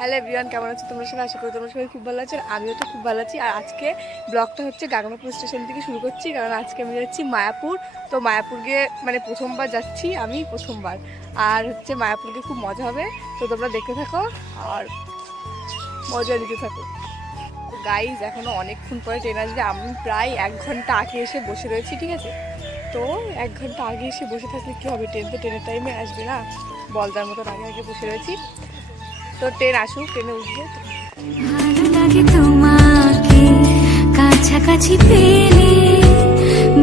Hello everyone, কেমন আছো তোমরা সবাই? আশা করি তোমরা সবাই খুব ভালো আছো। আমিও তো খুব ভালো আছি। আর আজকে ব্লগটা হচ্ছে গাগনাপুর স্টেশন থেকে শুরু করছি, কারণ আজকে আমি যাচ্ছি মায়াপুর। তো মায়াপুর গিয়ে মানে প্রথমবার যাচ্ছি, আমি প্রথমবার। আর হচ্ছে মায়াপুর গিয়ে খুব মজা হবে, তো তোমরা দেখতে থাকো আর মজা দিতে থাকো। গাইজ এখনও অনেকক্ষণ পরে ট্রেন আসবে। আমি প্রায় 1 ঘন্টা আগে এসে বসে রয়েছি, ঠিক আছে? তো 1 ঘন্টা আগে এসে বসে থাকলে কী হবে? ট্রেন তো ট্রেনের টাইমে আসবে না, বলদার মতন আগে আগে বসে রয়েছি। তো ট্রেন আসুক, ট্রেনে উঠবো। ভালো লাগে তোমাকে কাছাকাছি পেলে,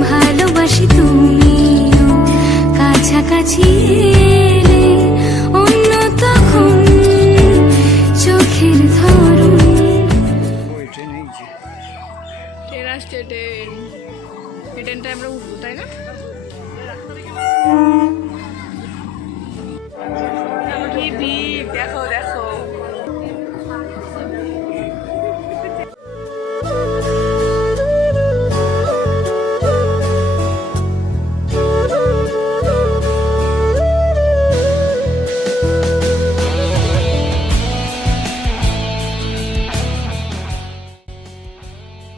ভালোবাসি তুমিও কাছাকাছি এলে, অন্য তখন চোখের ধরুন। ট্রেন আসছে, ট্রেন। এই ট্রেনটায় আমরা উঠবো, তাই না? কি ভিড়, দেখো দেখো।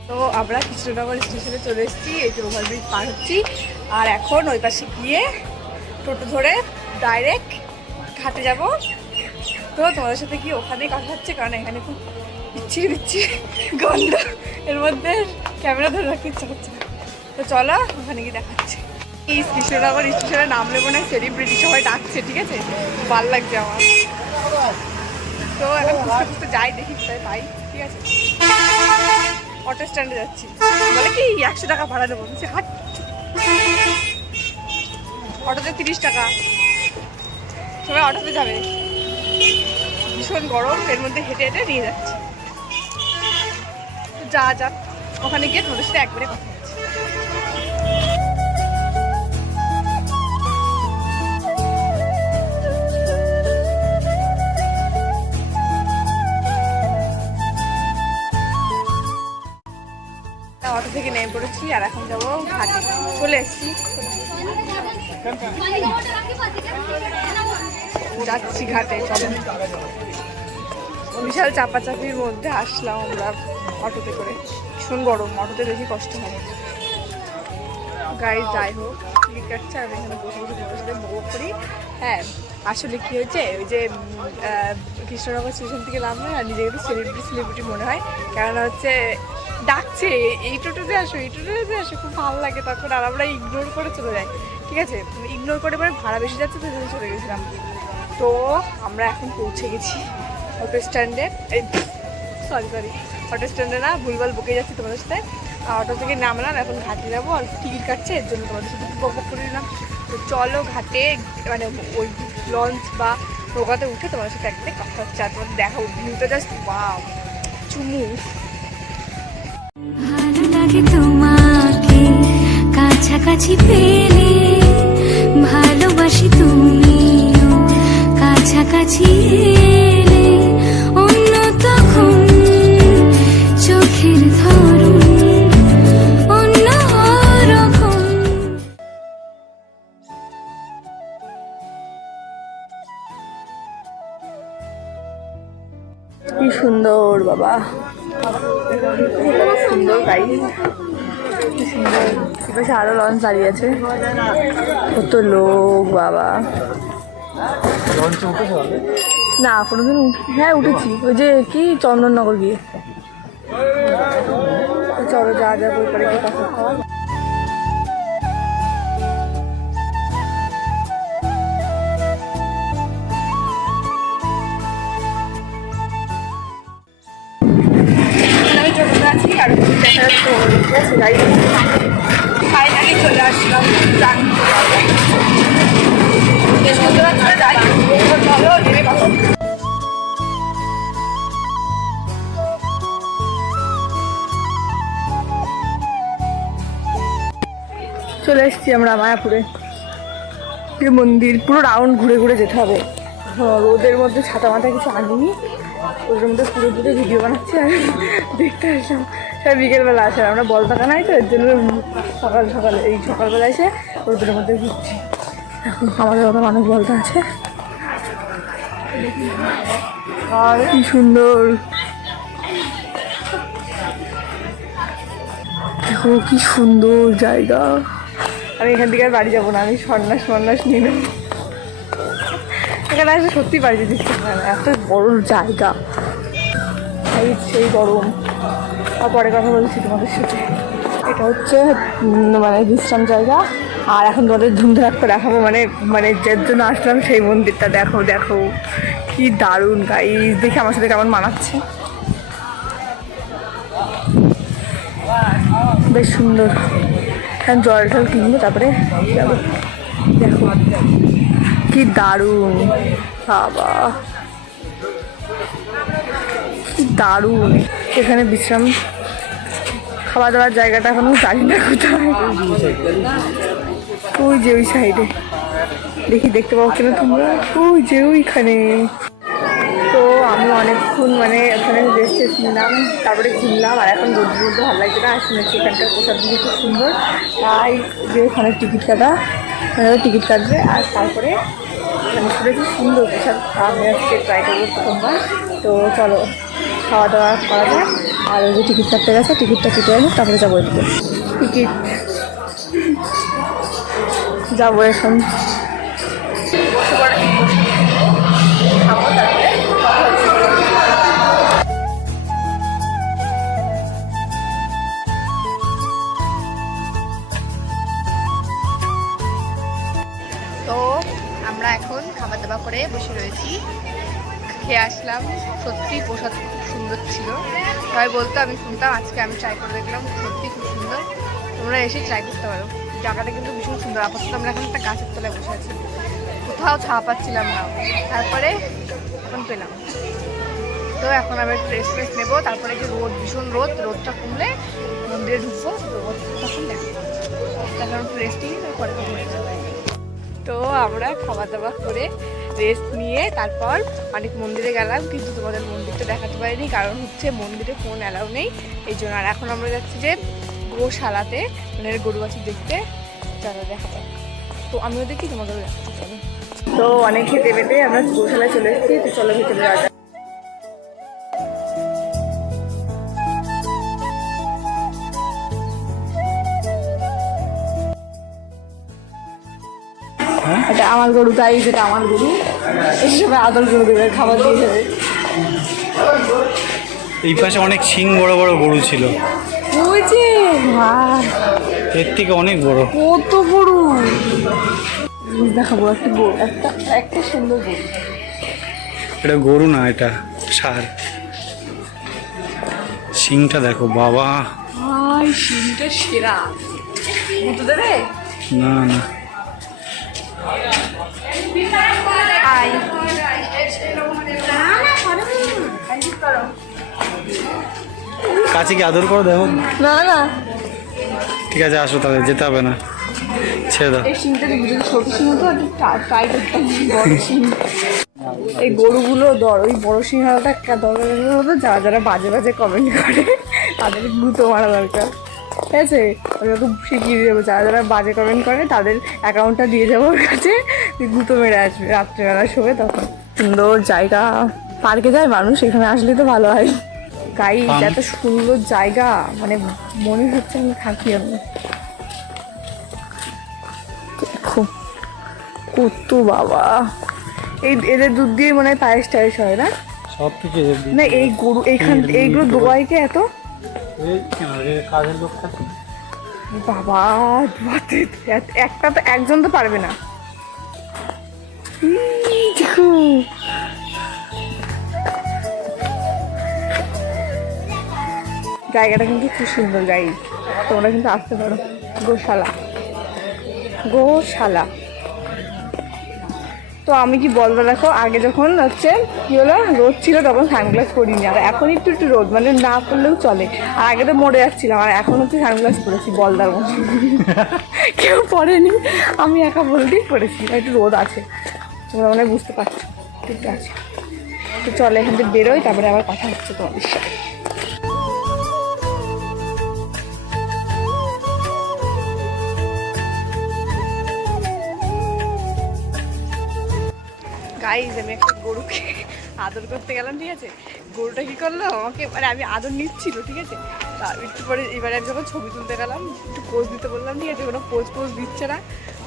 তো আমরা কৃষ্ণনগর স্টেশনে চলে এসেছি, এই যে ওভারব্রিজ পার হচ্ছি। আর এখন ওই পাশে গিয়ে টোটো ধরে ডাইরেক্ট ঘাটে যাব। তো তোমাদের সাথে গিয়ে ওখানেই কথা হচ্ছে, কারণ এখানে খুব বিচ্ছিরি গন্ধ, এর মধ্যে ক্যামেরা ধরে রাখতে ইচ্ছা করছে না। তো চলো ওখানে গিয়ে দেখাচ্ছে। এই কৃষ্ণনগর স্টেশনে নামলে মনে হয় সেলিব্রিটি সবাই ডাকছে, ঠিক আছে? ভাল লাগছে আমার। তো এখন খুঁজতে খুঁজতে যাই, দেখি কোথায় পাই, ঠিক আছে? অটো স্ট্যান্ডে যাচ্ছি, বলে কি 100 টাকা ভাড়া দেবো। হাট, অটোতে 30 টাকা। সবাই অটোতে যাবে, ভীষণ গরম, এর মধ্যে হেঁটে হেঁটে নিয়ে যাচ্ছি। যা যাক, ওখানে গিয়ে তোমাদের সাথে একবারে কথা হচ্ছে। অটো থেকে নেমে পড়েছি আর এখন যাবো ঘাটে। চলে এসেছি, যাচ্ছি ঘাটে। চলো, বিশাল চাপাচাপির মধ্যে আসলাম আমরা অটোতে করে। ভীষণ গরম, অটোতে বেশি কষ্ট হবে। গাড়ি যাই হোক, টিকিট কাটছে, আমি এখানে বসে বসে তোমার সাথে বক করি। হ্যাঁ, আসলে কি হয়েছে, ওই যে কৃষ্ণনগর স্টেশন থেকে নামলে না, নিজেকে একটু সেলিব্রিটি মনে হয়। কেননা হচ্ছে ডাকছে এই টোটোতে আসো, এই টোটোতে আসো, খুব ভালো লাগে। তখন আর আমরা ইগনোর করে চলে যাই, ঠিক আছে? ইগনোর করে পরে ভাড়া বেশি যাচ্ছে, তো জন্য চলে গেছিলাম। তো আমরা এখন পৌঁছে গেছি অটো স্ট্যান্ডে। সরি, অটো স্ট্যান্ডে না, ভুলভাল বকে যাচ্ছি তোমাদের সাথে। অটো থেকে নামলাম, এখন ঘাটে যাবো। আর টিকিট কাটছে, এর জন্য তোমাদের সাথে বক করে দিলাম। তো চলো ঘাটে, মানে ওই লঞ্চ বা নৌকাতে উঠে তোমাদের সাথে একদিন কথা হচ্ছে। আর তোমাদের দেখা ভিউটা জাস্ট ওয়াও, চুমু। ভালো লাগে তোমাকে কাছাকাছি পেলে, ভালোবাসি তুমিও কাছাকাছি এলে, অন্য তখন চোখের ধরুন অন্য রকম। কি সুন্দর বাবা, সুন্দর গাড়ি, কি সুন্দর। এপাশে আরো লঞ্চ দাঁড়িয়ে আছে, কত লোক বাবা। না কোনোদিন, হ্যাঁ উঠেছি, ওই যে কি চন্দননগর গিয়ে। চলো যা যা বই পরে গিয়ে কথা খাওয়া। আর দেখা যাচ্ছে গাড়ি ফাইনালি চলে আসলাম। চলে এসেছি আমরা মায়াপুরে। যে মন্দির পুরো রাউন্ড ঘুরে ঘুরে যেতে হবে। রোদের মধ্যে ছাতা মাথা কিছু আনিনি, রোদের মধ্যে ঘুরে ঘুরে ভিডিও বানাচ্ছি। আমি দেখতে আসলাম সবাই বিকেলবেলা আসে, আমরা বলতাকা নাই, তো এর জন্য সকালে এই সকালবেলা এসে রোদের মধ্যে ঘুরছি। আমাদের মতো মানুষ বলতে আছে। কি সুন্দর, দেখো কি সুন্দর জায়গা। আমি এখান থেকে আর বাড়ি যাবো না, আমি সন্ন্যাস নিয়ে নেবো। এখানে আসলে সত্যি বাড়ি যেতে ইচ্ছে হয় না, এত বড় জায়গা। সেই গরম। আর পরে কথা বলছি তোমাদের সাথে। এটা হচ্ছে মানে বিশ্রাম জায়গা। আর এখন তোমাদের ধুমধাম করে দেখাবো, মানে যার জন্য আসলাম সেই মন্দিরটা। দেখো দেখো কি দারুণ গাইস, দেখে আমার সাথে কেমন মানাচ্ছে, বেশ সুন্দর। এখন জল টল কিনবো তারপরে যাবো। দেখো কি দারুণ, বাবা কি দারুণ। এখানে বিশ্রাম খাওয়া দাওয়ার জায়গাটা এখনো জানি না কোথায়। ওই যে ওই সাইডে দেখতে পাবো কিনা তোমরা, ওই যে ওইখানে। তো আমি অনেকক্ষণ মানে ওখানে রেস্ট নিলাম, তারপরে ঘুরলাম। আর এখন রোদ্র ভালো লাগছে না, আর শুনেছি এখানকার প্রসাদ দিকে খুব সুন্দর। তাই যে ওখানে টিকিট কাটবে। আর তারপরে মানে শুনেছি সুন্দর প্রসাদ, আমি আজকে ট্রাই করবো প্রথমবার। তো চলো খাওয়া দাওয়া করা যায়। আর ওই যে টিকিট কাটতে গেছে, টিকিটটা কেটে আনি, তারপরে যাবো এদিকে। টিকিট যাবো এখন। তো আমরা এখন খাবার দাবার করে বসে রয়েছি, খেয়ে আসলাম। সত্যি প্রসাদ খুব সুন্দর ছিল, সবাই বলতো, আমি শুনতাম, আজকে আমি ট্রাই করে দেখলাম, সত্যি খুব সুন্দর। তোমরা এসে ট্রাই করতে পারো, জায়গাটা কিন্তু ভীষণ সুন্দর। আপাতত আমরা এখন একটা গাছের তলায় বসে আছি, কোথাও ছাওয়া পাচ্ছিলাম না, তারপরে এখন পেলাম। তো এখন আমি একটু রেস্ট নেবো, তারপরে যে রোদ, ভীষণ রোদটা কমলে মন্দিরে ঢুকবো, রোদ তখন দেখো। তারপর একটু রেস্ট নিই, তারপরে তো আমরা খাওয়া দাওয়া করে রেস্ট নিয়ে তারপর অনেক মন্দিরে গেলাম, কিন্তু তোমাদের মন্দিরটা দেখাতে পারিনি, কারণ হচ্ছে মন্দিরে ফোন অ্যালাউ নেই, এই জন্য। আর এখন আমরা যাচ্ছি যে গোশালাতে, মানে গরু বাছুর দেখতে, চলো দেখা যাক। তো আমিও দেখি, তোমাদেরও দেখাচ্ছি, চলো। তো অনেক খেতে পেতে আমরা গোশালায় চলে এসেছি, তো চলো ভিতরে যাওয়া যাক। এটা আমার গরু, তাই যেটা আমার গরু, এই সবাই আদর করে দেবে, খাবার দিয়ে দেবে। এই পাশে অনেক শিং বড় বড় গরু ছিল, ওই যে এর থেকে অনেক বড়। কত গরু দেখাবো, একটা গরু, একটা সুন্দর গরু। এটা গরু না, এটা ষাঁড়। শিংটা দেখো বাবা, ভাই শিংটা সেরা। দুটো দেবে না না, কাছে কি আদর করো, দেখো। না না, ঠিক আছে আসো, তাহলে যেতে হবে না, ছেড়ে দাও। এই শিংটা যদি ছোট শিং হতো ট্রাই করতাম, বড় শিং। এই গরুগুলো ওই বড় সিংহাটা দরকার হতো, যারা বাজে কমেন্ট করে তাদের গুঁতো মারা দরকার, ঠিক আছে? আমি ওকে শিখিয়ে দেবো, যারা বাজে কমেন্ট করে তাদের অ্যাকাউন্টটা দিয়ে যাবো ওর কাছে, গুঁতো মেরে আসবে রাত্রেবেলা শোবে তখন। সুন্দর জায়গা, পার্কে যায় মানুষ, এখানে আসলে তো ভালো হয়। গাইস এত সুন্দর জায়গা, মানে মনে হচ্ছে আমি থাকি। আমি দেখো কত, বাবা এদের দুধ দিয়ে মনে হয় পায়েস টায়েস হয় না? সব থেকে না এই গরু এইগুলো দোয়াইকে এত, কাজের লোকটা বাবা ধোয়াতে একটা তো একজন তো পারবে না। দেখো জায়গাটা কিন্তু খুব সুন্দর, গাইস তোমরা কিন্তু আসতে পারো। গোশালা। তো আমি কি বলবো, দেখো আগে যখন হচ্ছে কি হলো, রোদ ছিল তখন সানগ্লাস পরিনি, আর এখন একটু রোদ, মানে না করলেও চলে। আর আগে তো মরে যাচ্ছিলাম, আর এখন হচ্ছে সানগ্লাস পরেছি বলদার মতো। কেউ পরেনি, আমি একা বলতেই পরেছি, একটু রোদ আছে, তোমরা মনে হয় বুঝতে পারছো, ঠিক আছে? তো চলো এখান থেকে বেরোই, তারপরে আবার কথা হচ্ছে তোমাদের সাথে। গাইজ আমি একটা গরুকে আদর করতে গেলাম, ঠিক আছে। গরুটা কী করলো আমাকে, মানে আমি আদর নিচ্ছিল, ঠিক আছে। তা একটু পরে এবারে আমি যখন ছবি তুলতে গেলাম একটু পোজ দিতে বললাম, ঠিক আছে, কোনো পোজ দিচ্ছে না,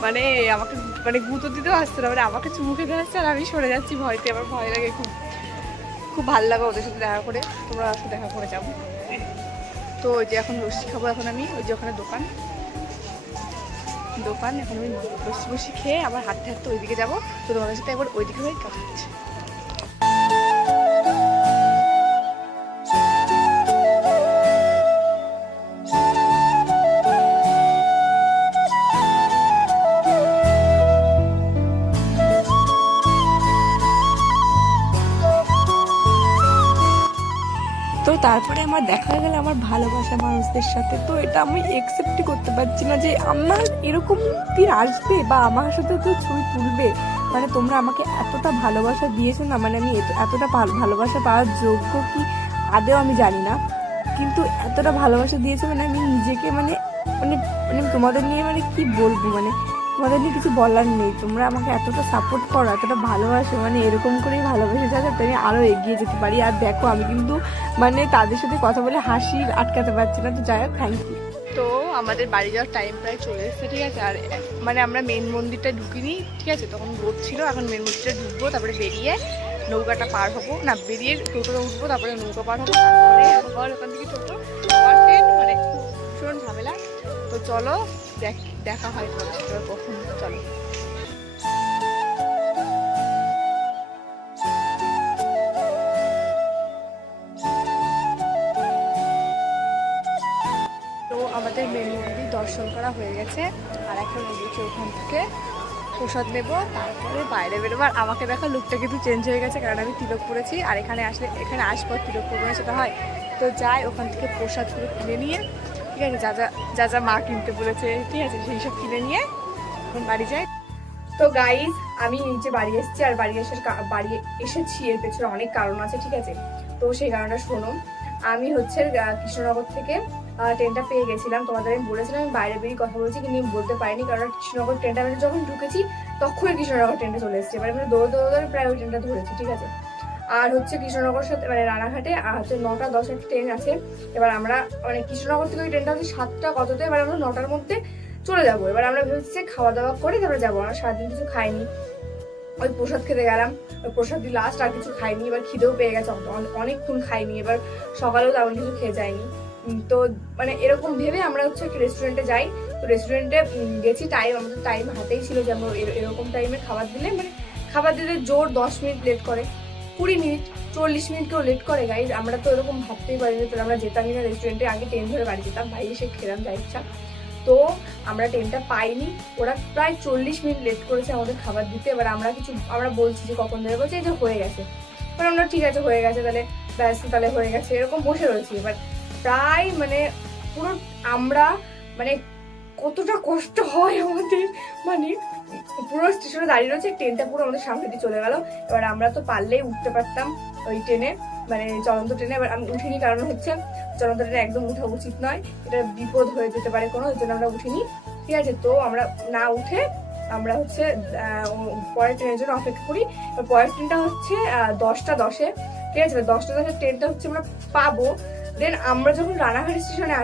মানে আমাকে মানে গুঁতো দিতেও আসছে না, মানে আমাকে চুমু খেতে আসছে আর আমি সরে যাচ্ছি ভয়তে। আমার ভয় লাগে খুব, খুব ভালো লাগে ওদের সাথে দেখা করে। তোমরা আসলে দেখা করে যাবো। তো ওই যে এখন লস্যি খাবো, এখন আমি ওই যে ওখানে দোকান এখন আমি লস্যি খেয়ে আবার হাঁটতে হাঁটতে ওইদিকে যাবো। তো তোমাদের সাথে একবার ওইদিকে হয়ে কথা হচ্ছে। তো তারপরে আমার দেখা হয়ে গেলে আমার ভালোবাসা মানুষদের সাথে। তো এটা আমি একসেপ্টই করতে পারছি না যে আমার এরকম দিন আসবে বা আমার সাথে তো ছবি তুলবে। মানে তোমরা আমাকে এতটা ভালোবাসা দিয়েছো না, মানে আমি এতটা ভালোবাসা পাওয়ার যোগ্য কি আদেও আমি জানি না, কিন্তু এতটা ভালোবাসা দিয়েছো, মানে আমি নিজেকে মানে মানে মানে তোমাদের নিয়ে মানে কি বলবো, মানে তোমাদের নিয়ে কিছু বলার নেই। তোমরা আমাকে এতটা সাপোর্ট করো, এতটা ভালোবাসো, মানে এরকম করেই ভালোবেসে যাতে আমি আরও এগিয়ে যেতে পারি। আর দেখো আমি কিন্তু মানে তাদের সাথে কথা বলে হাসি আটকাতে পারছি না। তো যাই হোক, থ্যাংক ইউ। তো আমাদের বাড়ি যাওয়ার টাইম প্রায় চলে এসেছে, ঠিক আছে। আর মানে আমরা মেন মন্দিরটা ঢুকিনি, ঠিক আছে, তখন রোদ ছিল। এখন মেন মন্দিরটা ঢুকবো, তারপরে বেরিয়ে নৌকাটা পার হবো, না বেরিয়ে টোটোটা উঠবো, তারপরে নৌকা পার হবো, তারপরে আবার ওখান থেকে টোটো আবার ট্রেন, মানে ভীষণ ঝামেলা। তো চলো দেখা হয় তোমার সাথে কখন, চলো। তো আমাদের মেন মন্দির দর্শন করা হয়ে গেছে, আর এখন এদিকে ওখান থেকে প্রসাদ নেবো, তারপরে বাইরে বেরোবো। আর আমাকে দেখা লুকটা কিন্তু চেঞ্জ হয়ে গেছে, কারণ আমি তিলক পরেছি। আর এখানে আসবো তিলক পরবো না সেটা হয়। তো যাই ওখান থেকে প্রসাদ করে কিনে নিয়ে, ঠিক আছে, যা যা মা কিনতে বলেছে, ঠিক আছে, সেই সব কিনে নিয়ে এখন বাড়ি যাই। তো গাইজ আমি নিচে বাড়ি এসেছি, আর বাড়ি এসেছি এর পেছনে অনেক কারণ আছে, ঠিক আছে। তো সেই কারণটা শোনো। আমি হচ্ছে কৃষ্ণনগর থেকে ট্রেনটা পেয়ে গেছিলাম। তোমাদের আমি বলেছিলাম আমি বাইরে বেরিয়ে কথা বলছি, কিন্তু আমি বলতে পারিনি, কারণ কৃষ্ণনগর ট্রেনটা আমি যখন ঢুকেছি তখনই কৃষ্ণনগর ট্রেনটা চলে এসেছে। এবার আমি দৌড়ে প্রায় ওই ট্রেনটা ধরেছি, ঠিক আছে। আর হচ্ছে কৃষ্ণনগর সাথে মানে রানাঘাটে হচ্ছে 9:10 ট্রেন আছে। এবার আমরা মানে কৃষ্ণনগর থেকে ওই ট্রেনটা হচ্ছে 7টা কততে, এবার আমরা 9টার মধ্যে চলে যাবো। এবার আমরা ভেবেছি যে খাওয়া দাওয়া করে তারপরে যাবো। আমরা সারাদিন কিছু খাইনি, ওই প্রসাদ খেতে গেলাম, ওই প্রসাদ দিয়ে লাস্ট আর কিছু খাইনি। এবার খিদেও পেয়ে গেছে, অনেকক্ষণ খাইনি, এবার সকালেও তেমন কিছু খেয়ে যায়নি। তো মানে এরকম ভেবে আমরা হচ্ছে একটা রেস্টুরেন্টে যাই। তো রেস্টুরেন্টে গেছি, আমাদের টাইম হাতেই ছিল যে আমরা এরকম টাইমে খাবার দিলে, মানে খাবার দিলে জোর 10 মিনিট লেট করে, 20 মিনিট 40 মিনিট কেউ লেট করে। গাইজ আমরা তো এরকম ভাবতেই পারিনি। তাহলে আমরা যেতামই না রেস্টুরেন্টে, আগে ট্রেন ধরে বাড়ি যেতাম, বাইরে এসে খেলাম যা ইচ্ছা। তো আমরা ট্রেনটা পাইনি, ওরা প্রায় 40 মিনিট লেট করেছে আমাদের খাবার দিতে। এবার আমরা বলছি যে কখন দেবে, বলছে যে হয়ে গেছে। এবার আমরা ঠিক আছে হয়ে গেছে, তাহলে ব্যাস তাহলে হয়ে গেছে, এরকম বসে রয়েছি। এবার প্রায় মানে পুরো আমরা মানে কতটা কষ্ট হয় আমাদের, মানে পুরো স্টেশনে দাঁড়িয়ে রয়েছে, ট্রেনটা পুরো আমাদের সামনে দিয়ে চলে গেল। এবার আমরা তো পারলেই উঠতে পারতাম ওই ট্রেনে, মানে চলন্ত ট্রেনে। এবার আমি উঠিনি, কারণ হচ্ছে চলন্ত ট্রেনে একদম উঠা উচিত নয়, এটা বিপদ হয়ে যেতে পারে কোনো, ওই জন্য আমরা উঠিনি, ঠিক আছে। তো আমরা না উঠে আমরা হচ্ছে পরের ট্রেনের জন্য অপেক্ষা করি। পরের ট্রেনটা হচ্ছে 10:10, ঠিক আছে। 10:10 ট্রেনটা হচ্ছে আমরা পাবো। দেন আমরা যখন রানাঘাট স্টেশনে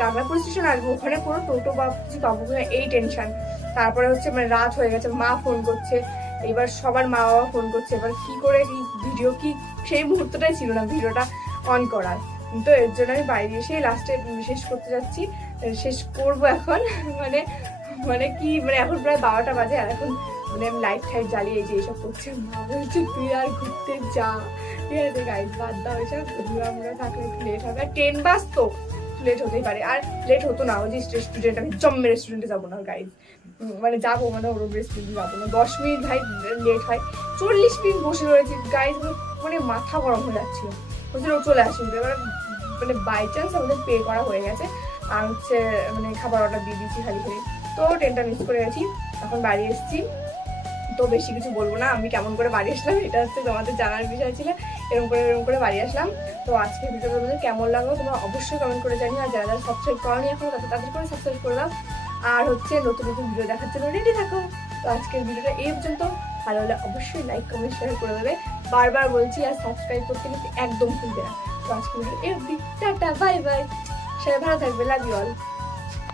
গাগরাপুর স্টেশনে আসবো, ওখানে কোনো টোটো বা কিছু পাবো কিনা এই টেনশন। তারপরে হচ্ছে মানে রাত হয়ে গেছে, মা ফোন করছে, এবার সবার মা বাবা ফোন করছে। এবার কি করে কি ভিডিও, কি সেই মুহূর্তটাই ছিল না ভিডিওটা অন করার। তো এর জন্য আমি বাইরে এসে লাস্টে শেষ করতে যাচ্ছি, শেষ করবো এখন। মানে মানে কি মানে এখন প্রায় 12টা বাজে, আর এখন মানে আমি লাইট ফাইট জ্বালিয়ে যে এইসব করছে। মা বলছে তুই আর ঘুরতে যা, ঠিক আছে। গাইজ বাদ দাও এসব, আমরা থাকলে একটু লেট হবে। আর ট্রেন বাস তো লেট হতেই পারে, আর লেট হতো না। ওই যে রেস্টুরেন্ট, আমি জম্মে রেস্টুরেন্টে যাবো না গাইজ, মানে যাবো মানে ওরম রেস্টুরেন্টে যাবো না। 10 মিনিট ভাই লেট হয়, 40 মিনিট বসে রয়েছি গাইজ, মানে মাথা গরম হয়ে যাচ্ছিল। বলছিল ও চলে আসি। এবার মানে বাই চান্স আমাদের পে করা হয়ে গেছে, আর হচ্ছে মানে খাবার অর্ডার দিয়ে দিচ্ছি খালি খালি। তো ট্রেনটা মিস করে গেছি, এখন বাড়ি এসেছি। তো বেশি কিছু বলবো না আমি কেমন করে বাড়ি আসলাম, এটা হচ্ছে তোমাদের জানার বিষয় ছিল। এরকম করে বাড়ি আসলাম। তো আজকের ভিডিওটা তোমাদের কেমন লাগলো তোমরা অবশ্যই কমেন্ট করে জানিও। আর যারা সাবস্ক্রাইব করনি এখন তাদের করে সাবস্ক্রাইব করে দাও। আর হচ্ছে নতুন নতুন ভিডিও দেখার জন্য রেডি থাকো। তো আজকের ভিডিওটা এই পর্যন্ত, ভালো হলে অবশ্যই লাইক কমেন্ট শেয়ার করে দেবে, বারবার বলছি, আর সাবস্ক্রাইব করতে কিন্তু একদম ভুলবে না। তো আজকে এর দিকটা বাই বাই, সবাই ভালো থাকবে, লাভ ইউ অল।